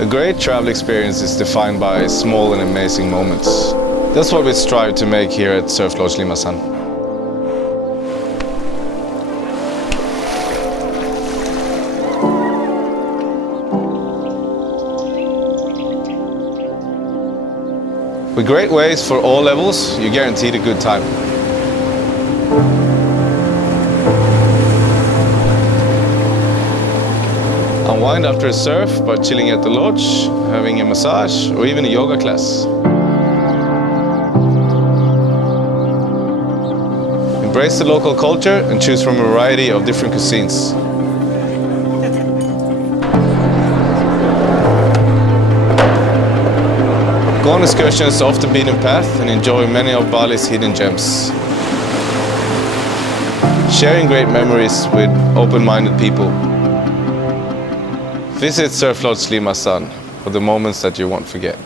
A great travel experience is defined by small and amazing moments. That's what we strive to make here at Surflodge Limasan. With great waves for all levels, you're guaranteed a good time. Unwind after a surf by chilling at the lodge, having a massage, or even a yoga class. Embrace the local culture and choose from a variety of different cuisines. Go on excursions off the beaten path and enjoy many of Bali's hidden gems. Sharing great memories with open-minded people. Visit Surflodge Limasan for the moments that you won't forget.